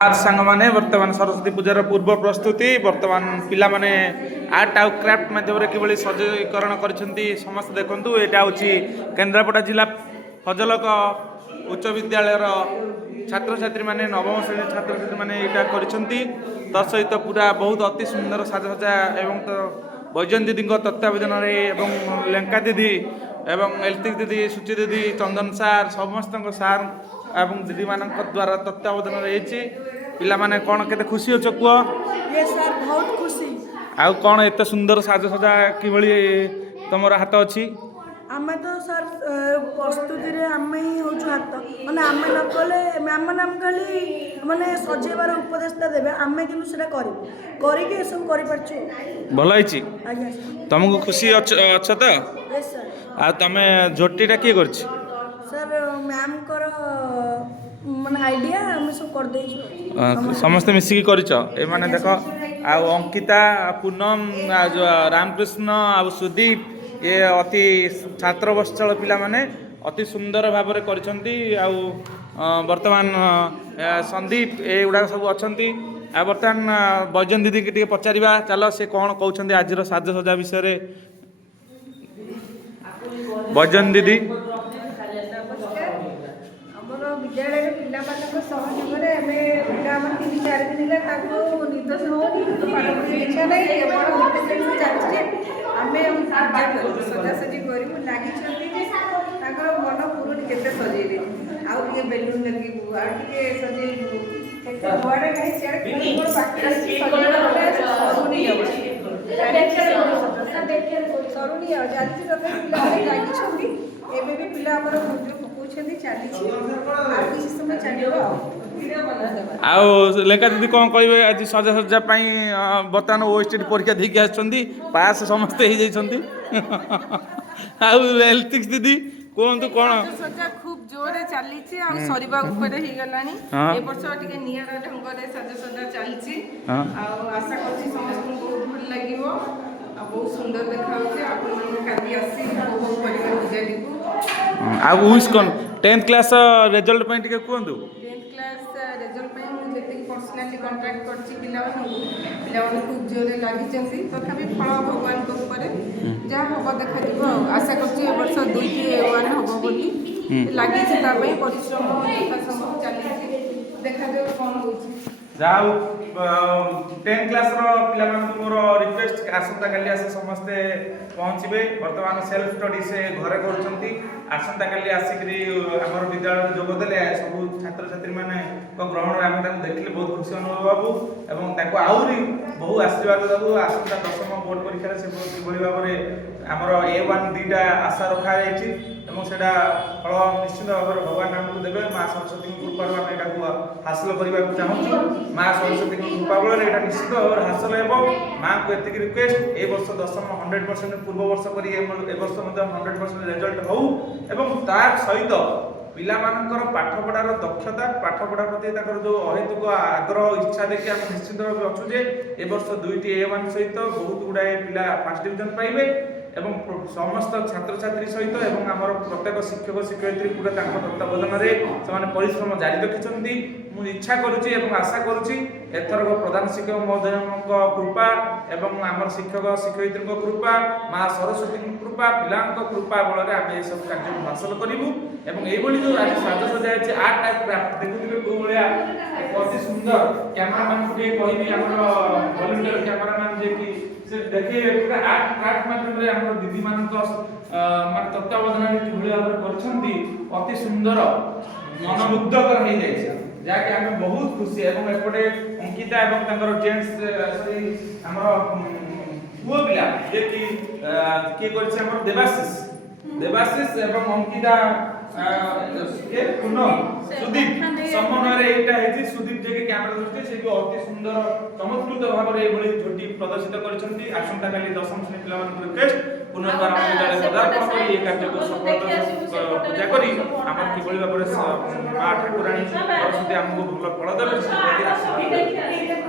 सांग मैंने बर्तमान सरस्वती पूजार पूर्व प्रस्तुति बर्तमान पिला माने आर्ट आउ क्राफ्ट माध्यम कि सज्जीकरण कर समस्त देखु यहाँ हूँ केन्द्रापड़ा जिला फजलक उच्च विद्यालय छात्र छात्री माने नवम श्रेणी छात्र छात्री माने यहाँ कर सहित पूरा बहुत अति सुंदर साजसजा एवं तो वैजयंत दीदी तत्वावधान लेंका दीदी एवं एलतिक दीदी सुचि दीदी चंदन सार समस्त सार एवं दीदी मान द्वारा तत्वावधान रही पिला माने कौन केते खुशी अच्छ कह सर बहुत खुशी आउ कौन एत सुंदर साजसजा कि तुम हाथ अच्छी आमे तो सर प्रस्तुति रे आमे ही होछु हाथ माने आमे न कले मैम माने हम खाली माने सजेबार उपदेशता देबे आमे किनु सेटा करी के सब करि परछु भलो आइछि आज्ञा तुमको खुशी अच्छा तो यस सर आ तमे झोटीटा किए करछि सर मैम कर माने आइडिया हम सब कर देछु समस्त मिसिकी करिछ ए माने देखो आ अंकिता पूनम आ जो रामकृष्ण आ सुदीप ये अति छात्र बत्सल पिला माने अति सुंदर भाव में करिसेंती आ वर्तमान संदीप ए गुडा सब अछंती आ वर्तमान वैजयंत दीदी के पचारिबा चलो से कौन कहउछंती आज साजसजा विषय रे वैजयंत दीदी विद्यालय पिलाମାନଙ୍କ सहयोगରେ ଆମେ ପିଲାମାନେ 3-4 ଦିନ ହେଲା ତାକୁ ନିର୍ଦ୍ଦେଶ ହେଉନି ପାଠ ପଢ଼ିବାକୁ ଇଚ୍ଛା ନାହିଁ କେବଳ ଗୋଟେ ଦିନ ଚାଲିଛି ଯେ ଆମେ ପୂଜା କରିବୁ ସଜାସଜି କରିବୁ ଲାଗିଛନ୍ତି ଯେ ତାଙ୍କର ମନ ପୁରୁଣି କେତେ ସଜେଇଲେ ଆଉ ଟିକେ ବେଲୁନ୍ ଲଗେଇବୁ ଆଉ ଟିକେ ସଜେଇବୁ କେତେ ବଡ଼ କାହିଁ ସିଆଡ଼େ କେବଳ ବାକି ଅଛି ସରୁନି ଯାଉଛି ସରୁନି ଯାଉଛି ଆଜି ତଥାପି ପିଲାମାନେ ଲାଗିଛନ୍ତି ଏବେ ବି ପିଲା ଆମର आउ लेखा दीदी कौन कहे आज सजासजा बर्तमान ओएसटी परीक्षा देके आसुँच पास समस्ते हो जाइछंती आउथिक्स दीदी कहतु कौन सजा खूब जोरे चली सरिबा ऊपर ही गलानी ए वर्ष टिके नियर ढंग रे सजा चलची आशा करछि समस्त बहुत भल लागिवो बहुत सुंदर देखा होचे आपण मन काली आसी उपभोग करिवे पूजा दिकु आ उस कौन 10th क्लास रिजल्ट पे टिके कहतु 10th क्लास रिजल्ट पे मु जेते पर्सनली कांटेक्ट करछि पिलावन खूब जोरे लागि चंती तथापि फल भगवान को ऊपर जा होबो देखा दिबो आशा करछि ए वर्ष 2 की 1 होबो बोली लागि छै ता पई परिश्रम यथा संभव चली देखा जो कोन होछि जाऊ 10th क्लास रो पिला मान मोर रिक्वेस्ट आसंता काली आसे समस्ते पहुँचे वर्तमान सेल्फ स्टडी से घरे करछंती आसंता काली आसिकरी हमर विद्यालय जोग देले सब छात्र छात्री माने को ग्रहण आमे ताको देखले बहुत खुशी अनुभव बाबू एवं ताको आउरी बहु आशीर्वाद दबु आसंता 10th बोर्ड परीक्षा रे से किबळी भाबरे हमर A1 दुईटा आशा रखा जायछि एवं सेटा फल निश्चित भाव भगवान हमको देबे मां सरस्वती कृपा रे एटा हासिल करबा चाहूछु मां सरस्वती कृपा बल एटा निश्चित भाव हासिल हेबो मां को एतिक रिक्वेस्ट ए वर्ष 10th 100% पूर्व वर्ष करी ए वर्ष मते 100% रिजल्ट हो एवं तार सहित पिला मानकर पाठ पढ़ार दक्षता पाठ पढ़ा प्रति ताकर जो अहेतुक आग्रह इच्छा देखि हम निश्चित भाव अच्छु जे ए वर्ष 2टी A1 सहित बहुत गुडाए पिला फर्स्ट डिवीजन पाइबे एवं समस्त छात्र छात्री सहित एवं आमर प्रत्येक शिक्षक शिक्षयित्री पूरा तत्वावधान से परिश्रम जारी रखिंट मु इच्छा करुच्ची एवं आशा करुच्ची एथरक प्रधान शिक्षक महोदय कृपा एवं आमर शिक्षक शिक्षयित्री कृपा माँ सरस्वती कृपा पिला कृपा बल आम ये सब कार्य हासिल करूँ एवं ये जो आज साजसजा है आर्ट एंड क्राफ्ट देखुए कौ भाया अति सुंदर कैमरामैन को कहि वॉलंटियर कैमरामैन जे कि से देखे पूरा आर्ट क्राफ्ट माध्यम रे हमर दीदी मान मान तत्वावधान किभଳି भाବରେ करछंती अति सुंदर मनमुग्धकर हो जाय जाके हमें बहुत खुशी एवं एपटे अंकिता एवं तांकर जेंट्स सॉरी हमर पुओ पिला जे कि के करछ हमर देवाशीष एवं अंकिता के पूनम सुदीप समन्वय एटा हेछि सुदीप जे के कैमरा धरते से भी अति सुंदर चमत्कृत भाव रे एभଳି झोटी प्रदर्शित करछंती आसंता काली 10th श्रेणी पिला मान रिक्वेस्ट पुनर्बार हम विद्यालय पदार्पण करी ए कार्य को सफल पूजा करी हमर किभଳି भाव रे मां ठाकुराणी सरस्वती हमको भल फल देबे से आशीर्वाद